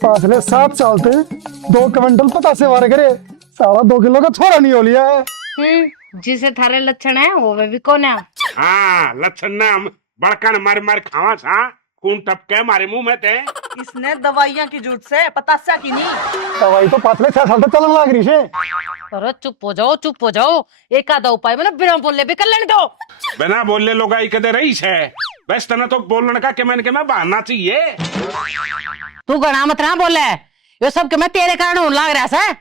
पाछले 7 साल थे 2 क्विंटल पतासे वारे करे, साला 2 किलो का छोरा नहीं हो लिया है। जिसे थारे लक्षण है वो वे भी कौन है? हाँ लक्षण ना हम बड़कन मार मार खावा छा, खून टपके मारे मुंह में थे। इसने दवाइयां की जूठ से पतासा की नहीं। दवाई तो पाछले 6 साल तक चलन लाग रही है। अरे चुप हो जाओ, चुप हो जाओ। एक आधा उपाय मैंने बिना बोले भी कर लेने दो। बिना बोले लोग आई कदे रही है, बस तना तो बोलने का के मैंने बहाना चाहिए। तू गणा मत ना बोले, ये सब के मैं तेरे कारण होने लग रहा है।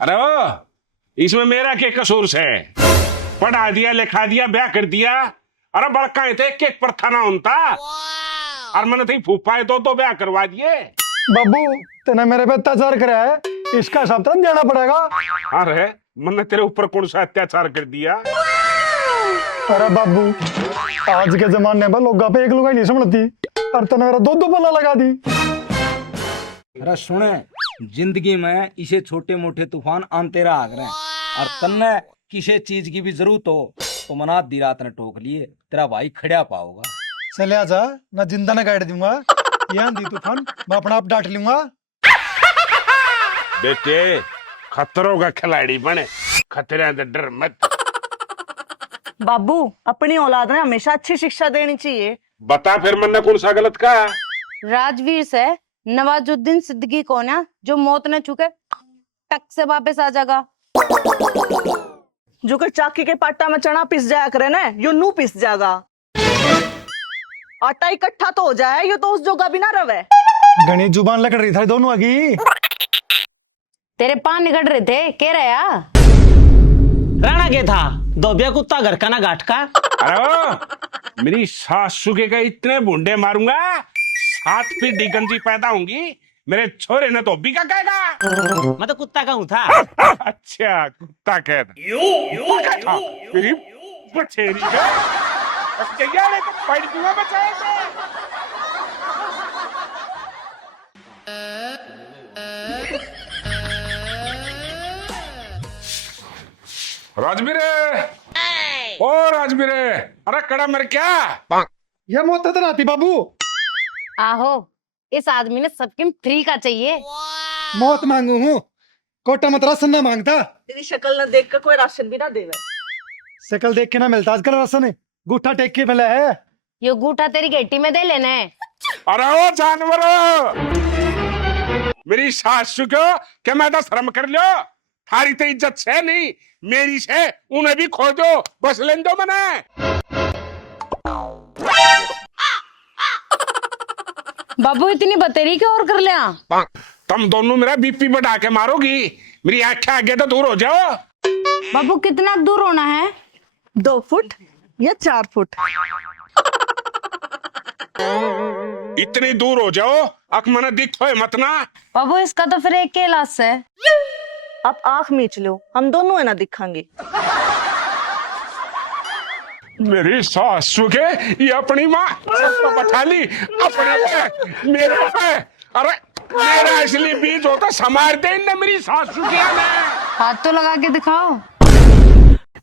अरे ओ, इसमें मेरा क्या कसूर है? पढ़ा दिया लिखा दिया ब्याह कर दिया। अरे बड़का थे केक पर था ना उनता, और मैंने थी फूफाए तो ब्याह करवा दिए। बाबू तूने मेरे पे अत्याचार करा है, इसका हिसाब तुरंत देना पड़ेगा। अरे मैंने तेरे ऊपर कौन सा अत्याचार कर दिया? अरे बाबू आज के जमाने में लोग पे एक लुगाई नहीं समझती, और तूने मेरा 2 पल्ला लगा दी। अरे सुने, जिंदगी में इसे छोटे मोटे तूफान आते रहा हैं, और तन्ने किसी चीज की भी जरूरत हो तो मना दी रात ने टोक लिए, तेरा भाई खड़ा पाओगा। चले आजा, ना जिंदा ना गाड़ दूंगा, यहाँ दी तूफान मैं अपना आप डांट लूंगा। बेटे खतरों का खिलाड़ी बने, खतरे से डर मत। बाबू अपनी औलाद ने हमेशा अच्छी शिक्षा देनी चाहिए। बता फिर मैंने कौन सा गलत कहा? राजवीर से नवाजुद्दीन सिद्दीकी कौन है जो मौत न चुके टक से वापस आ जाएगा? जो कर चाकी के पाटा में चना पिस जाया करे ना, यो नू पिस जाएगा। आटा इकट्ठा तो हो जाए, यो तो उस जोगा भी ना रवे। घनी जुबान लकड़ रही था दोनों आगी। तेरे पान निकट रहे थे, कह रहे या? राणा के था दोबिया कुत्ता घर का ना घाट का। अरे ओ, मेरी सासू के इतने बुंडे मारूंगा 7 फीट डिगंजी पैदा होंगी, मेरे छोरे ने तो भी का कहेगा। मैं तो कुत्ता का हूँ था। अच्छा कुत्ता कहता था मेरी बचेरी का यार एक पढ़ दूंगा बचाए से। राजवीरे, ओ राजवीरे, अरे कड़ा मर क्या? ये मौत तो आती बाबू। आहो, इस आदमी ने सबके फ्री का चाहिए। मौत मांगू हूँ, कोटा मत राशन ना मांगता। तेरी शक्ल न देख कर कोई राशन भी ना देवे। शकल देख के ना मिलता आजकल राशन, गुठा टेक के मिला है। ये गूठा तेरी गेटी में दे लेना है। अरे ओ जानवरों, मेरी सासू को क्या मैं तो शर्म कर लो, थारी तो इज्जत से नहीं मेरी से, उन्हें भी खो दो, बस लेन दो मने। बाबू इतनी बतेरी क्यों और कर लिया? तुम दोनों मेरा बीपी बढ़ा के मारोगी, मेरी आंखें आगे तो दूर हो जाओ। बाबू कितना दूर होना है? 2 फुट या 4 फुट? इतनी दूर हो जाओ, अक मने दिखो मत ना। बाबू इसका तो फिर एक के इलाज है। अब आंख मीच लो, हम दोनों है ना दिखांगे। मेरी सासू के ये अपनी माँ सबको बता ली अपने पे, मेरे पे। अरे मेरा असली बीज होता समार दे इनने मेरी सासू के। हाथ तो लगा के दिखाओ।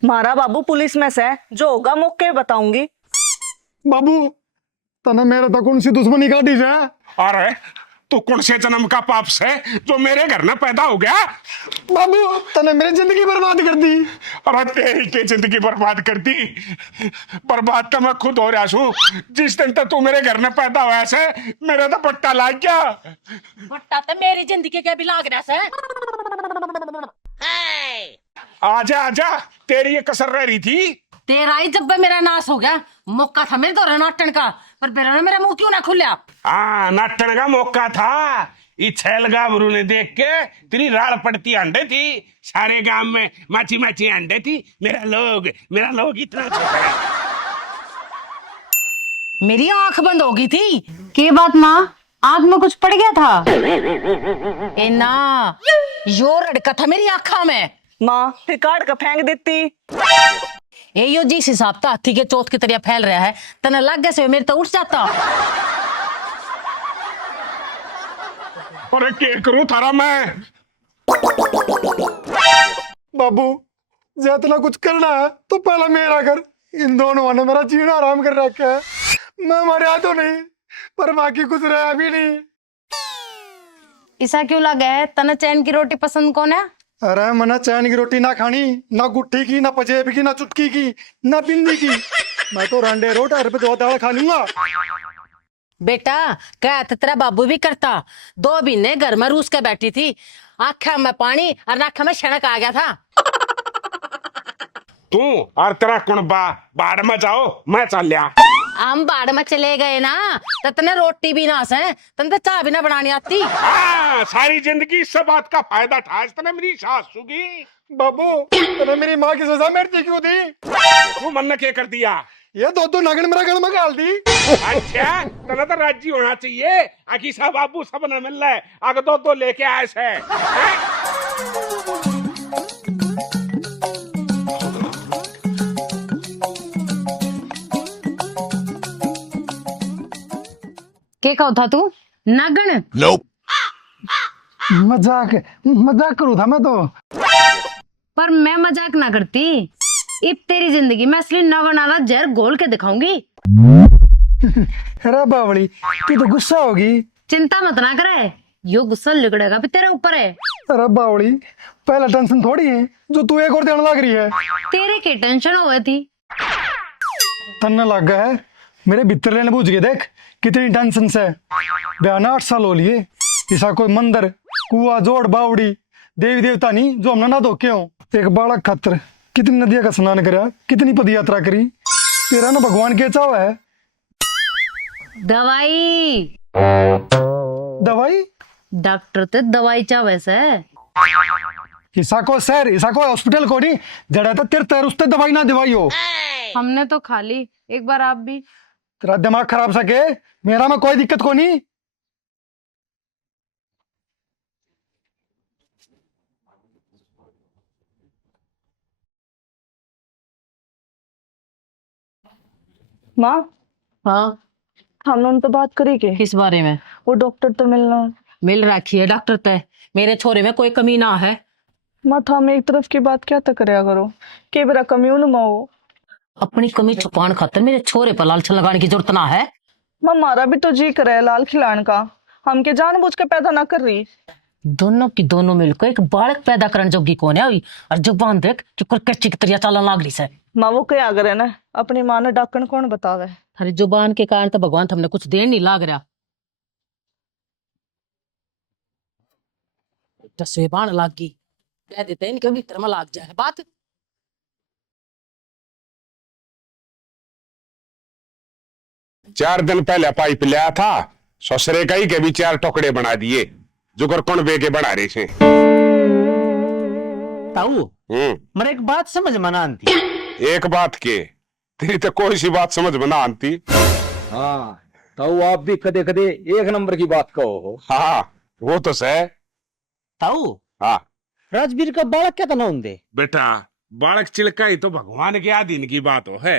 मारा बाबू पुलिस में से, जो होगा मौके बताऊंगी। बाबू तने मेरे तो कौन सी दुश्मनी काटी है? अरे तू कौन से जन्म का पाप से जो मेरे घर में पैदा हो गया? बाबू तने मेरी जिंदगी बर्बाद कर दी। अरे तेरी के जिंदगी बर्बाद कर दी? बर्बाद तो मैं खुद हो रहा हूँ। जिस दिन तक तू मेरे घर में पैदा हुआ से मेरा तो पट्टा लाग गया। भट्टा तो मेरी जिंदगी के भी लाग रहा है। आजा आजा, तेरी ये कसर रह रही थी। तेरा ही जब मेरा नाश हो गया, मौका था मेरे तो नाटन का, पर मेरा मुंह क्यों ना खुला? हाँ नाटन का मौका था। इछेल गाभरू ने देख के तेरी राड़ पड़ती अंडे थी, सारे गांव में माची माची अंडे थी। मेरा लोग इतना छोटा है। मेरी आंख बंद हो गई थी। के बात माँ, आंख में कुछ पड़ गया था? ए ना, यो रड़का था मेरी आंखा में। माँ फिर काट कर फेंक देती। ए यो जिस हिसाब था हाथी के चौथ की तरह फैल रहा है, तना लग गया से मेरे तो उठ जाता। अरे क्या करूं थारा मैं? बाबू जे इतना कुछ करना है तो पहला मेरा कर। इन दोनों ने मेरा जीना आराम कर रखा है। मैं मरा तो नहीं, पर बाकी कुछ रहा भी नहीं। ऐसा क्यों लगा है? तना चैन की रोटी पसंद कौन है? अरे मना चैन की रोटी ना खानी, ना गुट्ठी की, ना पजेब की, ना चुटकी की, ना बिंदी की। मैं तो रांडे रोटा पे दो दाल खा लूंगा। बेटा क्या तो तेरा बाबू भी करता। 2 महीने घर में रूस के बैठी थी, आँखा में पानी और नाखा में छनक आ गया था। तू और तेरा कुणबा बाढ़ में जाओ, मैं चल लिया। हम बाढ़ में चले गए ना तो तने रोटी भी ना से, तने तो चाय भी ना बनानी आती। सारी जिंदगी इस बात का फायदा उठा तने मेरी सासू की। बाबू तूने मेरी माँ की सजा मेरे क्यों दी? तू मन ने क्या कर दिया? ये दो नगन मेरा गल में गाल दी। अच्छा तना तो राजी होना चाहिए। आखिर सब बाबू सब न मिल रहा है, अगर दो लेके आए से। के कहो था तू नगन? मजाक मजाक करूँ था मैं तो। पर मैं मजाक ना करती। इब तेरी जिंदगी में असली नगन वाला जहर घोल के दिखाऊंगी। अरे बावली तू तो गुस्सा होगी। चिंता मत ना करे, यो गुस्सा लिगड़ेगा भी तेरे ऊपर है। अरे बावली पहला टेंशन थोड़ी है जो तू एक और देने लग रही है। तेरे की टेंशन हुई थी। तन्ना लग गया है मेरे भीतर लेने पूछ के देख कितनी टेंशन से। बयाना 8 साल हो लिए, ऐसा कोई मंदिर कुआ जोड़ बावड़ी देवी देवता नहीं जो हमने ना धोखे हो। एक बालक खातर कितनी नदियां का स्नान करा, कितनी पद यात्रा करी। तेरा ना भगवान के चाव है। दवाई दवाई डॉक्टर तो दवाई चाहे से। ईसा को सर ईसा को हॉस्पिटल को नहीं जड़ा तो तेरे तेर उसते दवाई ना दवाई हो। हमने तो खा ली, एक बार आप भी। तेरा दिमाग खराब सके, मेरा में कोई दिक्कत को नहीं। माँ हाँ हम लोग तो बात करी के किस बारे में? वो डॉक्टर तो मिलना। मिल रखी है डॉक्टर तय, मेरे छोरे में कोई कमी ना है। माँ हम एक तरफ की बात क्या तक करया करो के बरा कम्यून में हो। अपनी कमी छुपाने खातर मेरे छोरे पर लालच लगाने की जरूरत ना है। माँ मारा भी तो जी करे लाल खिलाने का, हम के जानबूझ के पैदा ना कर रही। दोनों की दोनों मिलकर एक बालक पैदा करने जोगी कौन है हुई? और जुबान देख कि कच्ची की तरह चलने लागली से। माँ वो क्या करे ना अपनी माँ ने डाकन कौन बतावे। अरे जुबान के कारण तो भगवान हमने कुछ देर नहीं लाग रहा। दसवें बाण लाग गई, कह देते हैं इनके भीतर में लाग जाए बात। चार दिन पहले पाइप लिया था, ससुरे का ही के भी 4 टुकड़े बना दिए, जुगर कौन बेके बना रहे से। ताऊ मेरे एक बात समझ में ना आती। एक बात के तेरी तो कोई सी बात समझ में ना आती। हाँ तो आप भी कदे कदे एक नंबर की बात कहो हो। हाँ वो तो सही। ताऊ हाँ राजवीर का बालक क्या तना होंगे? बेटा बालक चिलका ही तो भगवान के आधीन की बात हो है।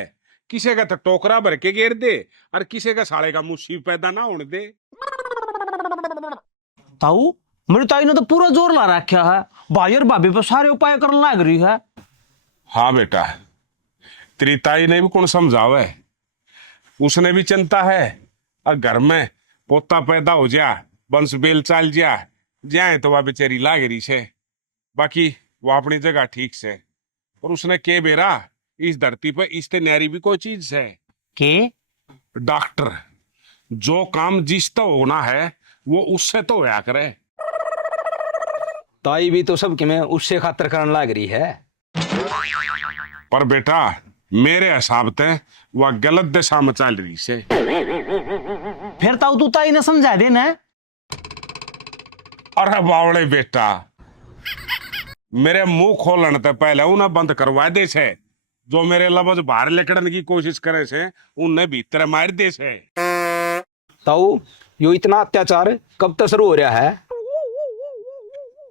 किसी का तो टोकरा भर के घेर दे और किसी का साले का मुसीब पैदा ना होने दे। ताऊ मेरी ताई ने तो पूरा जोर ला रखा है, भाई और भाभी पे सारे उपाय करने लग रही है। हाँ बेटा तेरी ताई ने भी कौन समझावे, उसने भी चिंता है। और घर में पोता पैदा हो जा, वंश बेल चाल जाए तो वह बेचारी लागरी से। बाकी वो अपनी जगह ठीक से, और उसने के बेरा इस धरती पर इससे न्यारी भी कोई चीज है के डॉक्टर। जो काम जिससे होना है वो उससे तो होया करे। ताई भी तो सबके में उससे खातर करने लग रही है। पर बेटा मेरे हिसाब से वह गलत दिशा में चल रही से। फिर ताऊ तू ताई ने समझा देना। अरे बावड़े बेटा मेरे मुंह खोलने से पहले उन्हें बंद करवा दे से। जो मेरे लफ्ज बाहर लेकड़ने की कोशिश करे से उन्हें भीतर मार दे से। ताऊ यो इतना अत्याचार कब तक शुरू हो रहा है?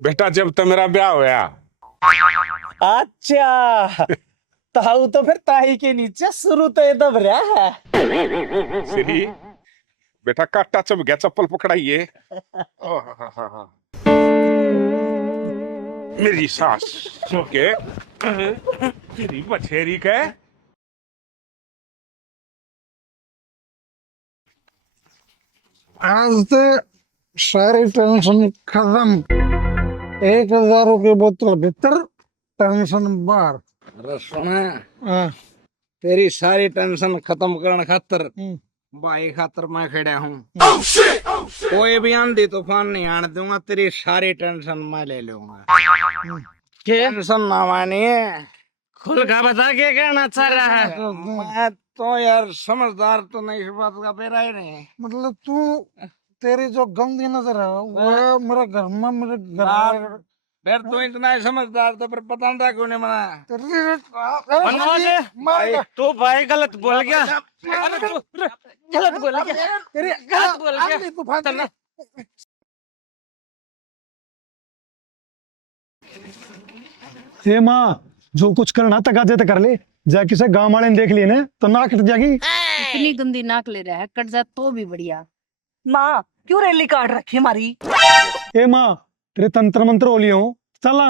बेटा जब तक मेरा ब्याह होया। अच्छा ताऊ तो फिर ताई के नीचे शुरू तो ये दब रहा है। सही बेटा काटा चुभ गया, चप्पल पकड़ाइए। मेरी सास के तेरी बछेरी के आज से सारी टेंशन खत्म। 1,000 की बोतल भीतर, टेंशन बाहर। अरे सुने, हाँ, तेरी सारी टेंशन खत्म करने खातर भाई खातर मैं खड़ा हूँ। कोई भी आंधी तूफान नहीं आने दूंगा, तेरी सारी टेंशन मैं ले लूंगा। टेंशन ना मानिए। खुल का बता क्या कहना चाह रहा है? मैं तो यार समझदार तो नहीं, इस बात का पेरा ही नहीं। मतलब तू, तेरी जो गंदी नजर है वो मेरे घर में, मेरे घर फिर तो इतना ही समझदार था, पर पता नहीं था क्यों नहीं मना। मनोज, तू भाई गलत बोल गया। गलत बोल गया। गलत बोल गया। हे माँ, जो कुछ करना तका जे कर ले। जा किसे गांव वाले ने देख लिए ना तो नाक कट जाएगी। इतनी गंदी नाक ले रहा है, कट जा तो भी बढ़िया। माँ क्यों रैली काट रखी हमारी? हे माँ, तेरे तंत्र मंत्र हो लिए हो, चला।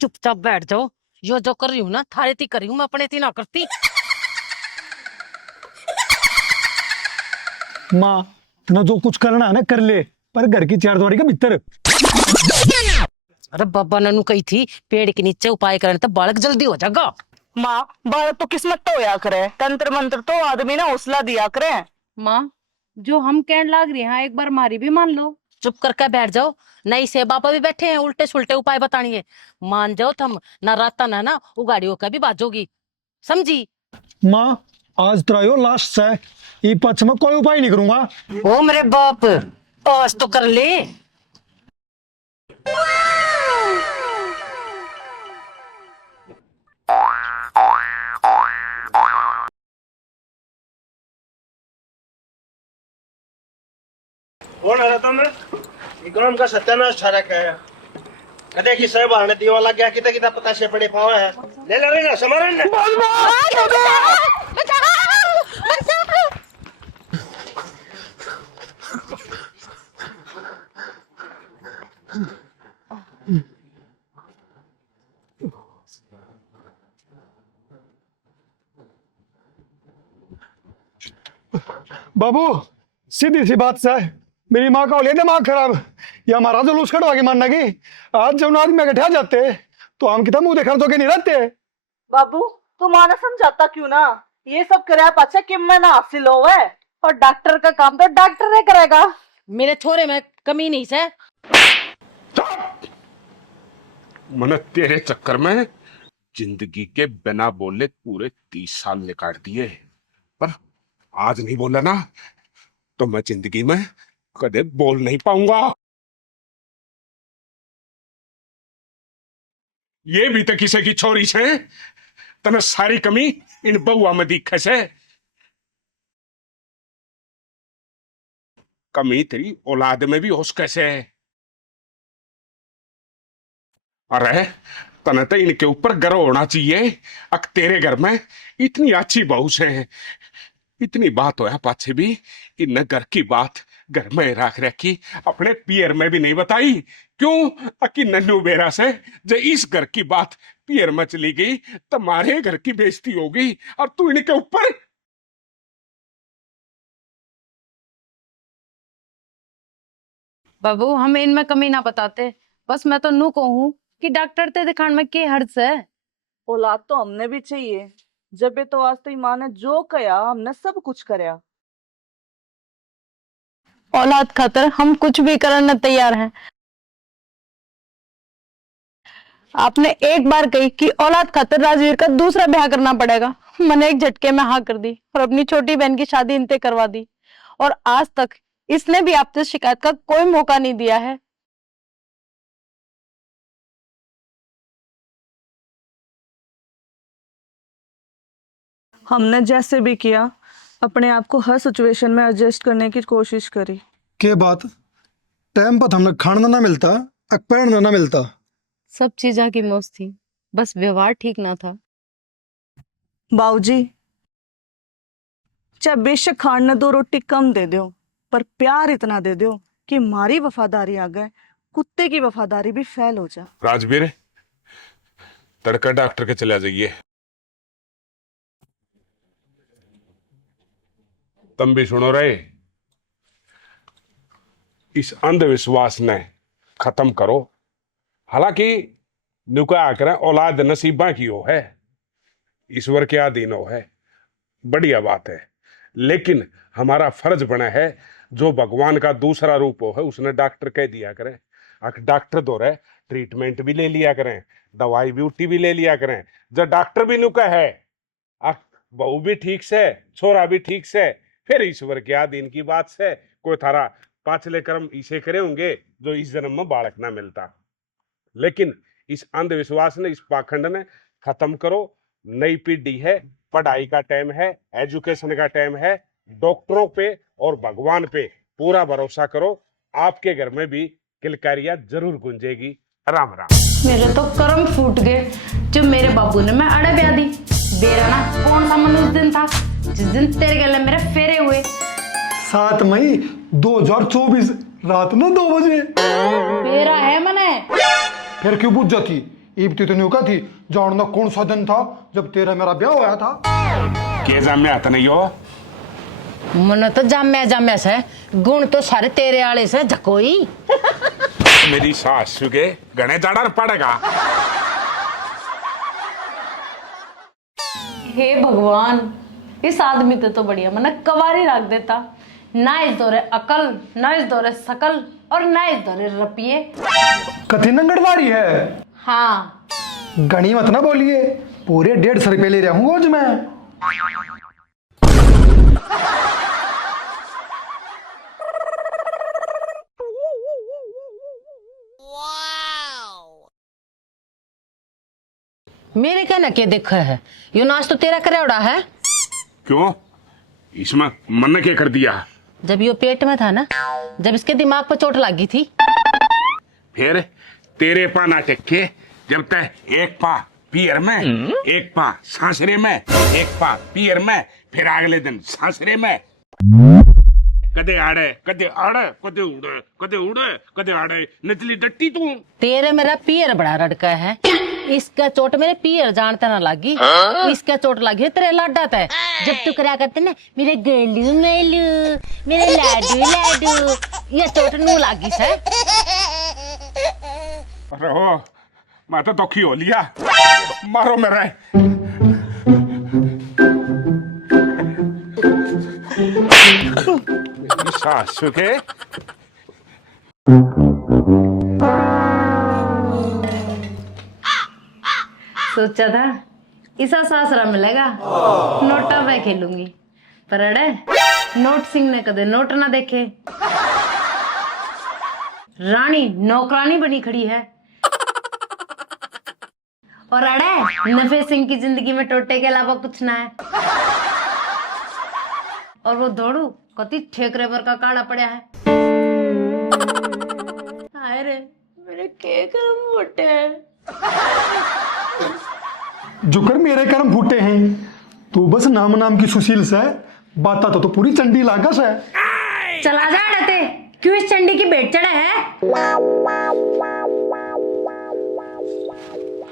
चुपचाप बैठ जाओ। यो जो कर रही हूँ ना, थारे ती कर रही हूँ, मैं अपने ती ना करती। माँ, ना जो कुछ करना है ना कर ले, पर घर की चार दीवारी का भीतर। अरे बाबा ननू कही थी पेड़ के नीचे उपाय करने तो बालक जल्दी हो जाएगा। माँ बालक तो किस्मत तो होया करे, तंत्र मंत्र तो आदमी ना हौसला दिया करे। माँ, जो हम कहने लाग रहे हैं एक बार हमारी भी मान लो। चुप करके बैठ जाओ, नहीं से बाबा भी बैठे हैं उल्टे सुल्टे उपाय बताएंगे। मान जाओ तुम, ना राता ना उगाड़ियों का भी बाजोगी, समझी? माँ, आज तेरा लास्ट है, ये पक्ष में कोई उपाय नहीं करूंगा। ओ मेरे बाप, पास तो कर ले। कौन है तुम? गांव का सत्यानाश छा रखा है। कदे की सब आने दीवा लग गया, कितना कितना पता से पड़े पावा है। ले ले रे समरण ने। बाबू, सीधी सी बात है, मेरी माँ का हो लिया दिमाग खराब। ये हमारा जुलूस कटवा के मानना की। आज जब आदमी इकट्ठा जाते तो हम कितना मुंह देखना तो के नहीं रहते। बाबू तुम्हारा समझाता क्यों ना? ये सब कराया पाछा कि मैं ना हासिल हो है, और डॉक्टर का काम तो डॉक्टर ने करेगा। मेरे छोरे में कमी नहीं से। मैंने तेरे चक्कर में जिंदगी के बिना बोले पूरे 30 साल निकाल दिए, पर आज नहीं बोला ना तो मैं जिंदगी में कदे बोल नहीं पाऊंगा। ये भी तो किसी की छोरी से, तने सारी कमी इन बहुआ में दिखे से। कमी तेरी औलाद में भी होश कैसे है? अरे तने तो इनके ऊपर गर्व होना चाहिए। अक तेरे घर में इतनी अच्छी बहू से इतनी बात होया पाछे भी इन घर की बात घर में रख रखी, अपने पियर में भी नहीं बताई। क्यों? अकी नन्नू बेरा से जो इस घर की बात पियर में चली गई, तुम्हारे घर की बेइज्जती होगी और तू इनके ऊपर। बाबू, हमें इनमें कमी ना बताते, बस मैं तो नू कहूँ कि डॉक्टर ते दिखाने में के हर्ज है। औलाद तो हमने भी चाहिए, जब तो आज तो माँ ने जो कया हमने सब कुछ करया। औलाद खातर हम कुछ भी करने तैयार हैं। आपने एक बार कही कि औलाद खातर राजवीर का दूसरा ब्याह करना पड़ेगा। मैंने एक झटके में हाँ कर दी और अपनी छोटी बहन की शादी इनते करवा दी, और आज तक इसने भी आपसे शिकायत का कोई मौका नहीं दिया है। हमने जैसे भी किया अपने आप को हर सिचुएशन में एडजस्ट करने की कोशिश करी। के बात टाइम पर हमें खाना ना मिलता, पहनना ना मिलता। सब चीज़ों की मौज थी, बस व्यवहार ठीक ना था। बाबूजी चाहे बेशक खाने 2 रोटी कम दे दो, पर प्यार इतना दे दो कि हमारी वफादारी आ गए कुत्ते की वफादारी भी फैल हो जाए। राजवीर, तड़का डॉक्टर के चला जाइए। तुम भी सुनो रहे, इस अंधविश्वास ने खत्म करो। हालांकि नुका आकर औलाद नसीबा की हो है, ईश्वर के अधीन हो है, बढ़िया बात है। लेकिन हमारा फर्ज बना है, जो भगवान का दूसरा रूप हो है उसने डॉक्टर कह दिया करें। डॉक्टर दो रहे ट्रीटमेंट भी ले लिया करें, दवाई भी उठी भी ले लिया करें। जब डॉक्टर भी नुका है, बहू भी ठीक से, छोरा भी ठीक से, फिर ईश्वर के अधीन की बात से कोई थारा पाछले कर्म इसे करे होंगे जो इस जन्म में बालक ना मिलता। लेकिन इस अंधविश्वास ने, इस पाखंड ने खत्म करो। नई पीढ़ी है, पढ़ाई का टाइम है, एजुकेशन का टाइम है। डॉक्टरों पे और भगवान पे पूरा भरोसा करो, आपके घर में भी किलकारियां जरूर गूंजेगी। राम राम। मेरे तो कर्म फूट गए जो मेरे बाबू ने मैं अड़े ब्याह दी। बेरा ना कौन सा मन उस दिन था जिस दिन तेरे गले मेरे फेरे हुए। 7 मई 2024 रात ना 2 बजे। बेरा है मने। फिर क्यों पूछ जाती? इब्ती तो नहीं का थी, जानना कौन सा दिन था जब तेरा मेरा ब्याह होया था। के जामे आता नहीं हो? मन तो जाम्या से गुण तो सारे तेरे आले से झकोई। मेरी सास के गणे जाड़ा पड़ेगा। हे भगवान, इस आदमी तो बढ़िया मन कवारी रख देता। ना इस दौरे अकल, ना इस दौरे सकल, और ना इस दौरे रपिए। कथी नंगड़वारी है? हाँ, गणी मत ना बोलिए, पूरे 150 रुपए ले रहा हूँ आज मैं। मेरे कहना क्या देखा है, यो नाच तो तेरा करेवड़ा है। क्यों? इसमें मन ने क्या कर दिया? जब यो पेट में था ना, जब इसके दिमाग पर चोट लगी थी। फिर तेरे पा ना टेके, जब तक एक पा पियर में, एक पा सासरे में, एक पा पियर में, फिर अगले दिन सासरे में। कदे आड़े कदे आड़े, कदे उड़े कदे उड़े कदे आड़े, नचली डट्टी तू। तेरे मेरा पियर बड़ा रड़का है। इसका चोट मेरे पियर जानता ना लगी, इसका चोट लगी है तेरे लाडा तय। जब तू करा करते ना मेरे गलू मेलू, मेरे लाडू लाडू, ये चोट नू लगी से। अरे हो, मैं तो दुखी हो लिया। मारो मेरा। सासू के सोचा था इसा सासरा मिलेगा, नोटा पे खेलूंगी, पर अड़े नोट सिंह ने कदे नोट ना देखे। रानी नौकरानी बनी खड़ी है, और अड़े नफे सिंह की जिंदगी में टोटे के अलावा कुछ ना है। और वो दौड़ू कति ठेकरे पर का काड़ा पड़ा है। हाय रे मेरे के कर्म फूटे हैं। जुकर मेरे कर्म फूटे हैं, तू बस नाम नाम की सुशील से बाता तो पूरी चंडी लागस है। चला जा डते, क्यों इस चंडी की भेंट चढ़े है?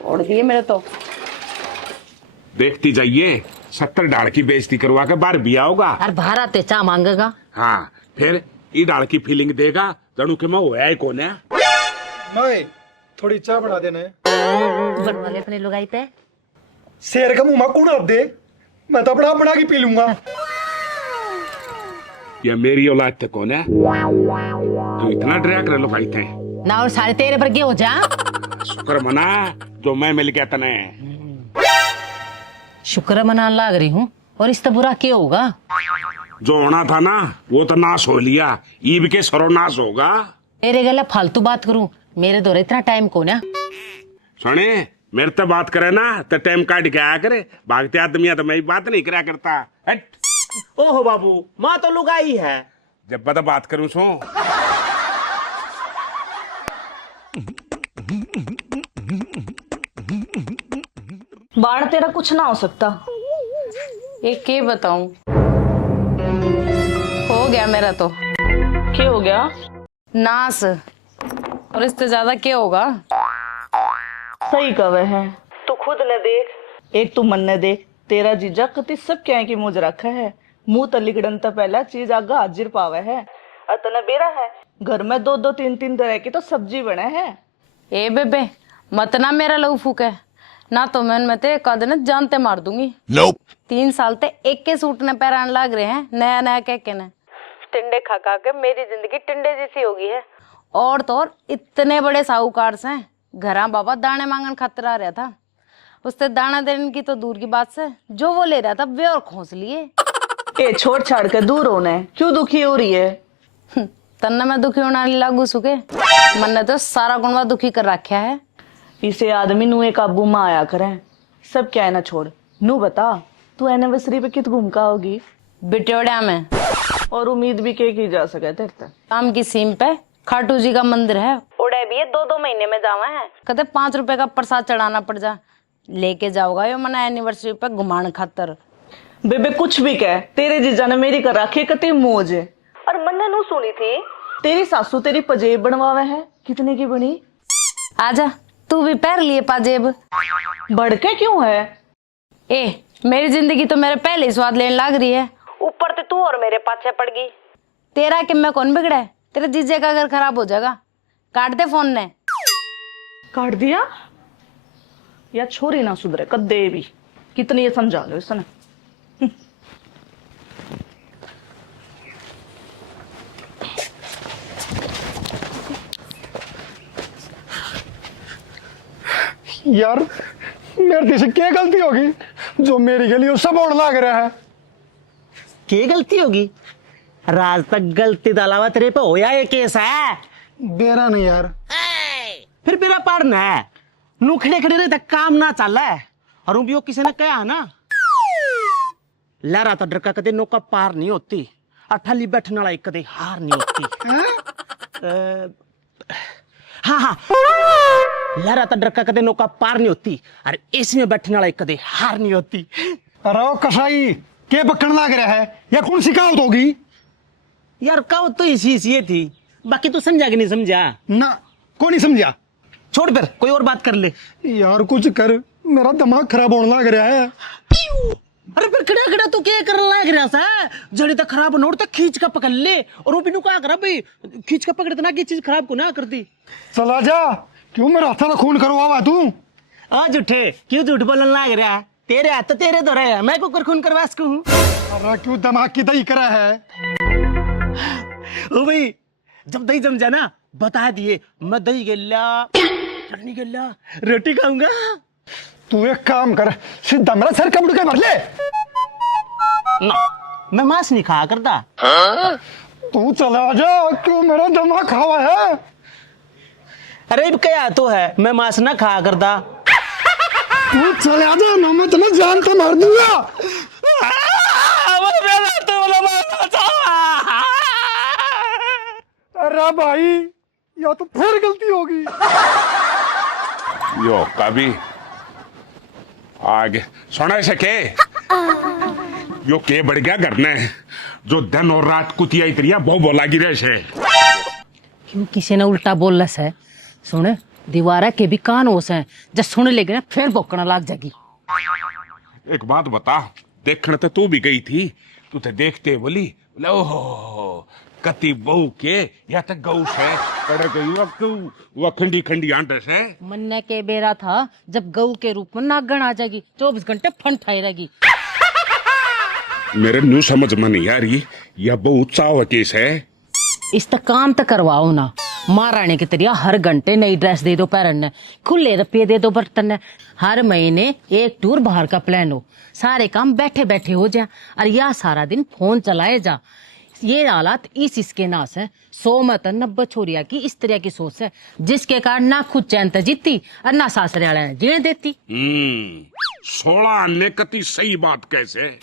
उड़ दिए मेरे तो। देखती जाइए, 70 डाल की बेइज्जती करवा के बाहर भी आओगा। और बाहर आते चा मांगेगा। हाँ, फिर ई डाल की फीलिंग देगा, जणू के मैं होया ही कौन है। नहीं, थोड़ी चाय बना देना है। बनवा ले अपने लुगाई पे। शेर का मुंह कौन आप दे, मैं तो अपना बना के पी लूंगा। ये मेरी औलाद थे कौन है? तू इतना डरा कर लो भाई थे ना, और सारे तेरे पर हो जा। शुक्र मना जो मैं मिल गया तने। शुक्र मनाने लाग रही हूँ, और इस तो बुरा क्या होगा? जो होना था ना वो तो नाश हो लिया, ईब के सर्वनाश होगा। तेरे गले फालतू बात करूं, मेरे दौरे इतना टाइम को ना। सुने, मेरे तो बात करे ना तो टाइम काट के आया करे। भागते आदमी तो मैं बात नहीं करा करता। हट। ओहो बाबू, माँ तो लुगाई है। जब बता बात करूं सो बाण तेरा कुछ ना हो सकता। एक के बताऊं, हो गया मेरा तो। क्या हो गया? नास, और इससे ज्यादा क्या होगा? सही कवे है, तू खुद न देख, एक तू मन न देख, तेरा जीजा कति सब क्या की मुझ रखा है, मुंह तलिकड़न तो पहला चीज आगा हाजिर पावे है। अतना बेरा है घर में 2-2 3-3 तरह की तो सब्जी बने है। ए बेबे मत ना मेरा लहू फूके ना, तो मैं उनमें ते कदन जानते मार दूंगी। 3 साल ते एक के सूट ने पहरान लाग रहे हैं, नया नया कह के ने टिंडे खा खा के मेरी जिंदगी टिंडे जैसी होगी है। और तो और इतने बड़े साहूकार से घरा बाबा दाने मांगन खातिर आ रहा था, उससे दाना देने की तो दूर की बात से जो वो ले रहा था वे और खोस लिए। ए छोड़ छाड़ के दूर होना है, क्यों दुखी हो रही है? तन्ना मैं दुखी होना लागू सुके, मन ने तो सारा गुणवा दुखी कर रखा है। इसे आदमी नुए काबू में आया करे, सब क्या है ना छोड़। नू बता तू एनिवर्सरी पे कित घूम का होगी? बिटोड़िया में। और उम्मीद भी के की जा सके तेरे तक। शाम की सीम पे खाटू जी का मंदिर है, उड़े भी 2-2 महीने में जावा है। कहते 5 रुपए का प्रसाद चढ़ाना पड़ जा, लेके जाओगा यो मना एनिवर्सरी पे घुमाने खातर। बेबे कुछ भी कह, तेरे जीजा ने मेरी कर रखी कति मौज है। और मैंने नू सुनी थी तेरी सासू तेरी पजेब बनवावे है, कितने की बनी? आजा तू भी पैर लिए पाजेब। भड़के क्यों है? ए मेरी जिंदगी तो मेरे पहले ही स्वाद लेने लग रही है, ऊपर से तू और मेरे पाछे पड़ गई। तेरा कि मैं कौन बिगड़ा है? तेरे जीजे का घर खराब हो जाएगा, काट दे फोन ने। काट दिया? या छोरी ना सुधरे कद्दे भी, कितनी ये समझा लो इसने। यार मेरे से क्या गलती होगी जो मेरी गली वो सब और लाग रहा है? के गलती होगी? राज तक गलती के अलावा तेरे पे होया ये केस है। बेरा नहीं यार, फिर मेरा पढ़ना है, नू खड़े खड़े रहे तक काम ना चल है। और वो किसी ने कहा ना, लहरा तो डरका कदे नौका पार नहीं होती, अठाली बैठने वाला कदे हार नहीं होती। हाँ हाँ, लहरा तो डरका कदे नौका पार नहीं होती, और इसमें बैठने वाला कदे हार नहीं होती। अरे ओ कसाई के बक्कन लाग रहा है या कौन सी कहावत होगी? यार कहावत तो इसी ये थी, बाकी तू समझा कि नहीं समझा? ना कौन नहीं समझा। छोड़ फिर कोई और बात कर ले। यार कुछ कर, मेरा दिमाग खराब होने लग रहा है। अरे फिर खड़ा खड़ा तू क्या करने लग रहा सा? जड़ी तक खराब नोट तक खींच का पकड़ ले, और वो भी क्या करा भाई, खींच का पकड़ते ना कि चीज खराब को ना कर दी। चला जा, क्यों मेरा हाथ खून करवावा तू? आज उठे क्यों झूठ बोलने लग रहा है? तेरे हाथ तो तेरे दो रहे, मैं को खून करवा सकूं हूं? अरे क्यों दिमाग की दही करा है? ओ भाई जब दही जम जाए ना बता दिए, मैं दही गल्ला चटनी गल्ला रोटी खाऊंगा। तू एक काम कर, सीधा मेरा सर कपड़ के भर ले। ना मैं मांस नहीं खाया करता। तू चला जा, क्यों मेरा दिमाग खावा है? अरे क्या तो है, मैं मांस ना खाया करता। तू चला जा ना, मैं तुम्हें जान से मार दूंगा। अरे भाई या तो फिर गलती होगी। यो कभी आगे सुना सके यो के बढ़ गया घर में, जो दिन और रात कुतिया इतरिया बहु बोला गिरे से। क्यों किसी ने उल्टा बोल है? सुन दीवारा के भी कान होश है, जब सुन लेगे ना फिर भौंकना लग जाएगी। एक बात बता, देखने तो तू भी गई थी, तू तो देखते बोली ओहो कति बहू के या तक गऊ से पड़ गई वो खंडी खंडी आंटे से। मन्ने के बेरा था जब गऊ के रूप में नागण आ जाएगी, 24 घंटे फन ठाई रहेगी। मेरे न्यू समझ में नहीं आ रही, यह बहुत चाव केस है। इस तक काम तो करवाओ ना, महारानी की तरह हर घंटे नई ड्रेस दे दो पैरन ने, खुले रुपये दे दो बर्तन ने, हर महीने एक टूर बाहर का प्लान हो, सारे काम बैठे बैठे हो जाए, और या सारा दिन फोन चलाए जा। ये हालात इसके नाश है। 100 में 90 छोरिया की इस तरह की सोच है, जिसके कारण ना खुद चैन जीती और ना सासरे वाले ने जीने देती। 16 अन्य कति सही बात कैसे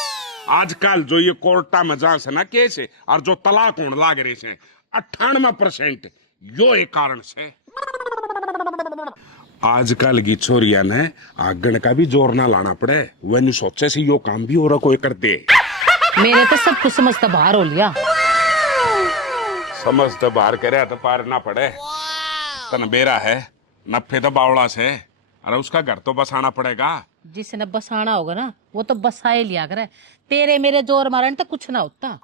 आजकल जो ये कोर्टा में जा से ना कैसे, और जो तलाक होने लाग रहे से 98% यो एक कारण से। आजकल की छोरिया ने आगन का भी जोर ना लाना पड़े, वह सोचे से यो काम भी और कोई कर दे। मेरे तो सब कुछ समझता बाहर हो लिया। समझ तो बाहर करे तो पार ना पड़े, तन बेरा है नफे तो बावड़ा से अरे उसका घर तो बसाना पड़ेगा। जिसने बसाना होगा ना वो तो बसाए लिया करे। तेरे मेरे जोर मारने तो कुछ ना होता।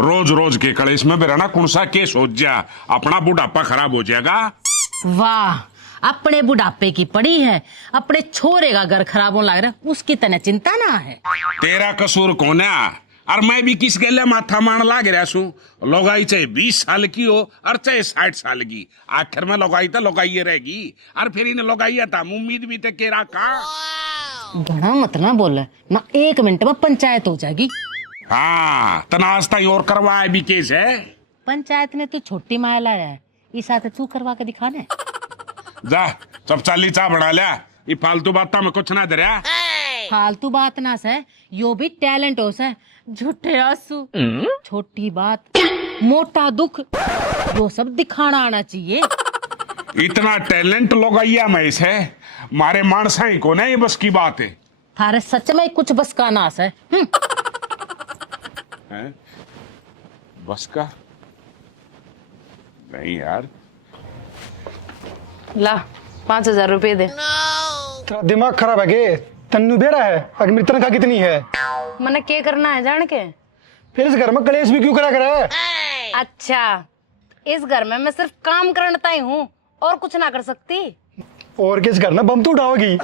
रोज रोज के कलेश में मेरा ना कौन सा केस हो जा, अपना बुढ़ापा खराब हो जाएगा। वाह, अपने बुढ़ापे की पड़ी है, अपने छोरे का घर खराब होने लग रहा है, उसकी तने चिंता ना है। तेरा कसूर कौन है? और मैं भी किस गले माथा मान लाग रहा छू। लोगाई चाहे 20 साल की हो और चाहे 60 साल की, आखिर में लोगाई तो लोगाई रहेगी। और फिर इन्हें लोगाई था उम्मीद भी ते केरा का। घना मत ना बोले ना, 1 मिनट में पंचायत हो जाएगी। हाँ, तनास्ता और करवाया भी केस है। पंचायत ने तो छोटी माया लाया है, इस आते तू करवा के दिखाने। जा सब चाली चा बना लिया, ये फालतू बात में कुछ ना दे। फालतू बात ना से, यो भी टैलेंट हो से। झूठे आंसू, छोटी बात, मोटा दुख, वो सब दिखाना आना चाहिए। इतना टैलेंट लोगाइया में से मारे मानसा ही को नहीं, ये बस की बात है। थारे सच में कुछ बस का नास है। हैं? बस का नहीं यार। ला 5,000 रुपए दे। तेरा दिमाग खराब है के? तन्नू दे रहा है? अगर मेरी तनख्वाह कितनी है? मैंने क्या करना है जान के? फिर इस घर में कलेश भी क्यों करा है? अच्छा, इस घर में मैं सिर्फ काम करता ही हूँ और कुछ ना कर सकती। और किस घर में बम तो उठाओगी?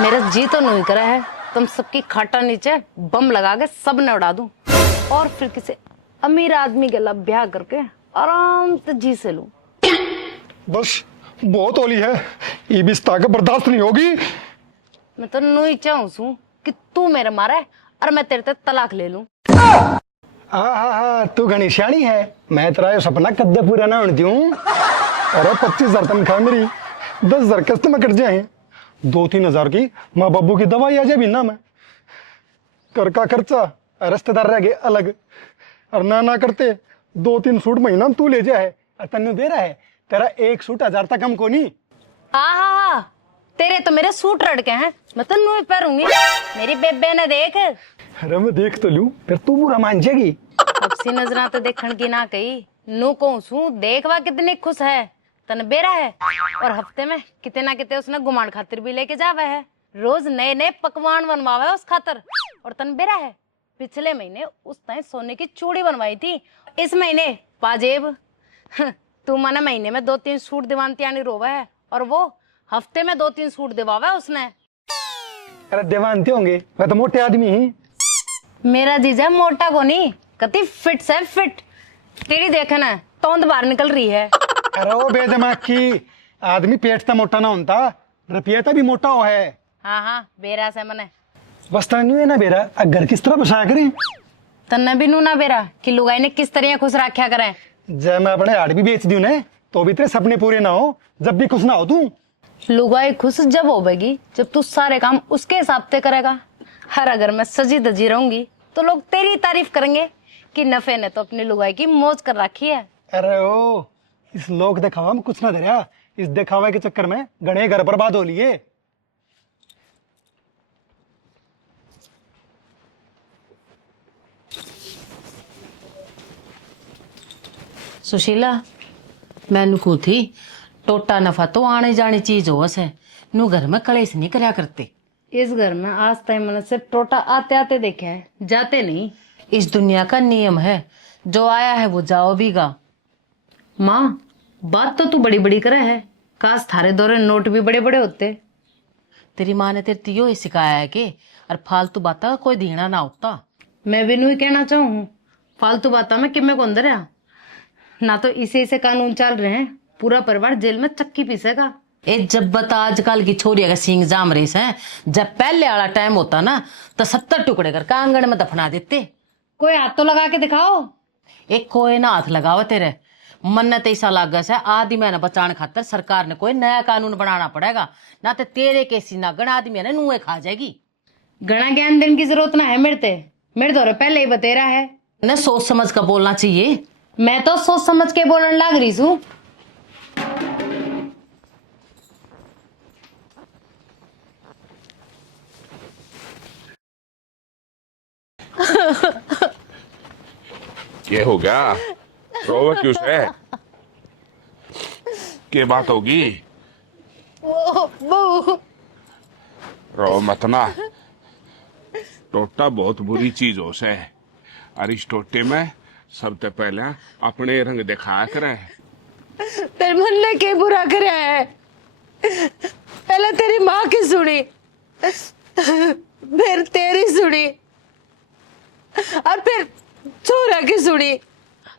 मेरा जी तो नहीं करा है तुम सबकी खाटा नीचे बम लगा के सब न उड़ा दूं और फिर किसी अमीर आदमी के लब ब्याह करके आराम से जी से लूं। बस बहुत होली है, ये भी ताकत बर्दाश्त नहीं होगी। मैं तो नहीं चाहूँ कि तू मेरे मारे और मैं तेरे से तलाक ले लूं। हाँ, तू घनी सियाणी है। मैं तेरा ये सपना कद्दे पूरा ना होने दूं। अरे 25,000 तनख्वाह मेरी, 10,000 किस्त में कट जाए, 2-3 हजार की माँ बाबू की दवाई आ जाए बिना में, घर का खर्चा, रिश्तेदार रह गए अलग, और ना करते 2-3 सूट महीना तू ले जाए। तन्नू दे रहा है तेरा 1 सूट 1000 तक कम को नहीं। आहा, तेरे तो मेरे सूट रड़के हैं, मैं तो नूई पहरूंगी। मेरी बेबे ने देख। अरे मैं देख तो लूं, फिर तू बुरा मान जाएगी। अब सी नजरा तो देखने की ना कही, नू कहूँ सू देखवा कितनी खुश है, तन बेरा है और हफ्ते में किते ना किते उसने गुमान खातिर भी लेके जावे है। रोज नए नए पकवान बनवावे उस खातर। और तन बेरा है पिछले महीने उस ताई सोने की चूड़ी बनवाई थी, इस महीने पाजेब। तू मना महीने में 2-3 सूट दिवानती आनी रोवा है और वो हफ्ते में 2-3 सूट दिवावा उसने। अरे देवानते होंगे, मैं तो मोटे आदमी ही। मेरा जीजा मोटा को नहीं, कति फिट से फिट। तेरी देखना तोंद बाहर निकल रही है। अरे वो बेदिमाग की, आदमी पेट तो मोटा ना होता, रुपया तो भी मोटा हो है। हाँ, बेरा से मने बस तन्नू है ना बेरा, घर किस तरह बसाया करें? तन्ने भी नू ना बेरा कि लुगाई ने किस तरह खुश रखा करें। जब मैं अपने हाड़ भी बेच दूं ने, तो भी तेरे सपने पूरे ना हो, जब भी खुश ना हो तू। लुगाई खुश जब होगी जब तू सारे काम उसके हिसाब से करेगा। हर अगर मैं सजी दजी रहूंगी तो लोग तेरी तारीफ करेंगे कि नफे ने तो अपनी लुगाई की मौज कर रखी है। अरे ओ, इस लोक दिखावा में कुछ ना धरा, इस दिखावे के चक्कर में घने घर बर्बाद हो लिए। सुशीला, मैनू को थी टोटा नफा तो आने जाने चीज हो से, नू घर में कलेश नहीं करया करते। इस घर में आज तक मैंने सिर्फ टोटा आते आते देखे हैं, जाते नहीं। इस दुनिया का नियम है, जो आया है वो जाओ भी गा। माँ, बात तो तू बड़ी बड़ी करे है, काश थारे दौरे नोट भी बड़े बड़े होते। तेरी माँ ने तेरे तियो ही सिखाया है कि और फालतू बात का कोई धीना ना होता। मैं भी नहीं कहना चाहूँ, फालतू बातों में किमे को अंदर है ना, तो इसे कानून चल रहे हैं, पूरा परिवार जेल में चक्की पीसेगा। ए जब बता आजकल की छोरिया का सींग जाम रही है, जब पहले वाला टाइम होता ना तो 70 टुकड़े करके आंगन में दफना देते। कोई हाथ तो लगा के दिखाओ। एक कोई ना हाथ लगाओ तेरे मन तो ऐसा लग गया आदमी ने बचाने खातर सरकार ने कोई नया कानून बनाना पड़ेगा, ना तो तेरे केसी ना गण आदमी ने नुए खा जाएगी। घना ज्ञान देने की जरूरत ना है मेरे दौरे पहले ही बतेरा है। ने सोच समझ कर बोलना चाहिए। मैं तो सोच समझ के बोलने लग रही हूँ। ये हो गया रोवे क्यों से? क्या बात होगी? वो बहू रो मत ना, टोटा बहुत बुरी चीज हो से। और इस टोटे में सबसे पहले अपने रंग दिखाया करे। तेरे मन ने क्या बुरा कराया है? पहले तेरी माँ की सुनी, फिर तेरी सुनी, और फिर छोरा की सुनी,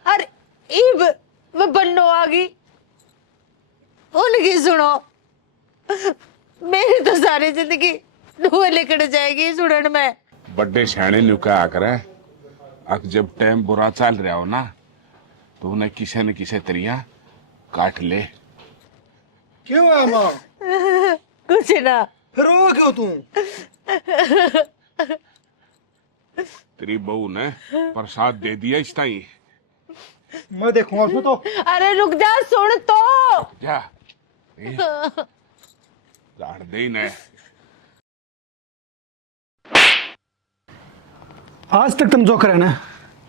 और इब वो बन्नो आ गई, उनकी सुनो। मेरी तो सारी जिंदगी धुएं निकल जाएगी सुनने में। बड़े सियाने न्यू क्या करे, अब जब टाइम बुरा चल रहा हो ना, तो उन्हें किसी न किसी तरिया काट ले। क्यों है माँ? कुछ ना। फिर रो क्यों तू? तेरी बहू ने प्रसाद दे दिया इस टाइम। मैं देखूंगा उसमें तो। अरे रुक जा, सुन तो। जा जान दे ने। आज तक तुम जो करे ना,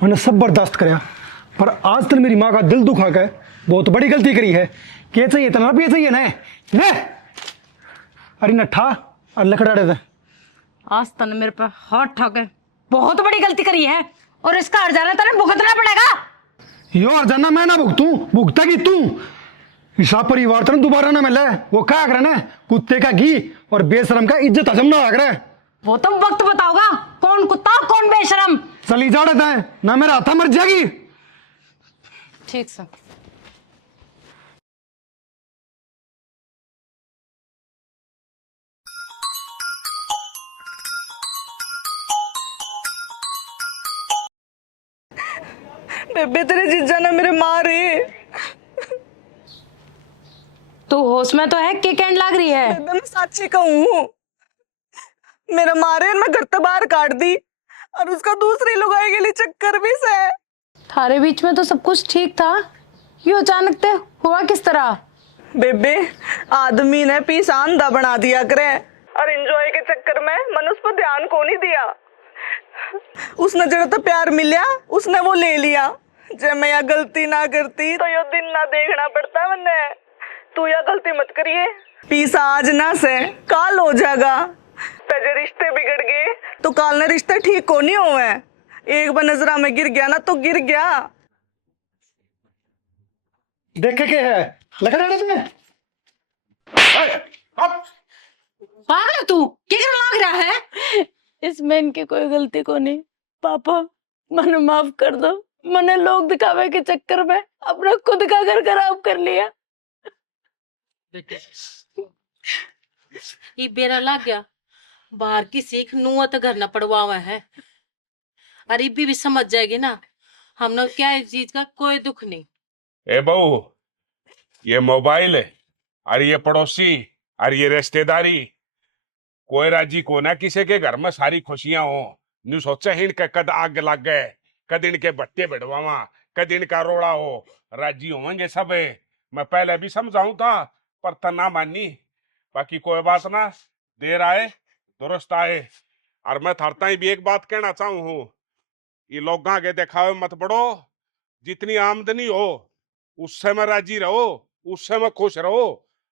मैंने सब बर्दाश्त कराया, पर आज तक मेरी माँ का दिल दुखा के बहुत बड़ी गलती करी है। क्या चाहिए इतना भी चाहिए ना? ले अरे नट्ठा और लकड़ा दे। आज तने मेरे पे हाथ ठाके बहुत बड़ी गलती करी है, और इसका हर्जाना तेरे भुगतना पड़ेगा। यो हर्जाना मैं ना भुगतूं, भुगता की तू। ऐसा परिवार तो दोबारा ना मिले। वो क्या करे ना, कुत्ते का घी और बेशरम का इज्जत हजम ना लग रहा है। वो तुम वक्त बताओगा, कौन कुत्ता कौन बेशरम। चली जा रहा है ना, मेरा हाथा मर जाएगी। ठीक से। बेबे तेरे जीजा ने मेरे मारे। तू होश में तो है? क्या कहने लग रही है? बेबे मैं साची कहूँ, मेरा मारे मैं घर से बाहर काट दी, और उसका दूसरी लुगाई के लिए चक्कर भी से। थारे बीच में तो सब कुछ ठीक था, ये अचानक से हुआ किस तरह? बेबे आदमी ने पीस आंधा बना दिया करे, और एंजॉय के चक्कर में मनुष्य पर ध्यान को नहीं दिया। उसने जरा तो प्यार मिला, उसने वो ले लिया। जब मैं यह गलती ना करती तो यो दिन ना देखना पड़ता मैंने। तू यह गलती मत करिए, पीसा आज ना से काल हो जाएगा। तेरे रिश्ते बिगड़ गए तो काल ने रिश्ते ठीक को नहीं हुए। एक बार नजरा में गिर गया ना तो गिर गया। देखे के है लकड़ा दे। पागल है तू, क्या लग रहा है? इसमें इनकी कोई गलती को नहीं। पापा मने माफ कर दो, मैंने लोग दिखावे के चक्कर में अपना खुद का घर खराब कर लिया। ये बेरा लग गया, बाहर की सीख नुआ तो घर न पड़वावा है। अरे भी समझ जाएगी ना, हमने क्या इस चीज का कोई दुख नहीं। ए बहू, ये मोबाइल है और ये पड़ोसी और ये रिश्तेदारी, कोई राजी को ना किसी के घर में सारी खुशियां हो। न्यू सोचे ही इनके कद आग लग गए, कद इनके बट्टे बिड़वावा, कद इनका रोड़ा हो। राजी होंगे सब। मैं पहले भी समझाऊं था पर तना मानी। बाकी कोई बात ना, देर आए दुरुस्त आए। और मैं थारता ही भी एक बात कहना चाहूं हूं, ये लोग आगे दिखावे मत बढ़ो। जितनी आमदनी हो उससे में राजी रहो, उससे में खुश रहो।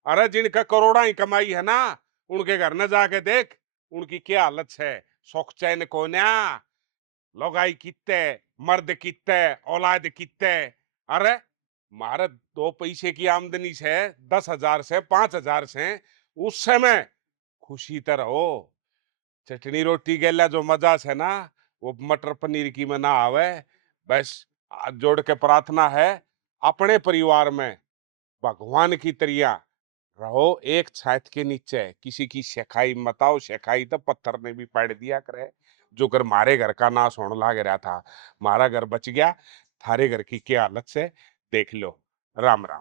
अरे जिनका करोड़ा ही कमाई है ना, उनके घर न जाके देख उनकी क्या हालत है। सुख चैन को ना, लोगाई कितने, मर्द कितने, औलाद कितने। अरे मारे 2 पैसे की आमदनी से 10,000 से 5,000 से उससे में खुशी तो रहो। चटनी रोटी गेला जो मजा है ना, वो मटर पनीर की में ना आवे। बस हाथ जोड़ के प्रार्थना है, अपने परिवार में भगवान की तरिया रहो, एक छात के नीचे। किसी की शेखाई मत आओ, शेखाई तो पत्थर ने भी पाड़ दिया करे। जो घर मारे घर का नाश होने लग रहा था, मारा घर बच गया। थारे घर की क्या हालत से देख लो। राम राम।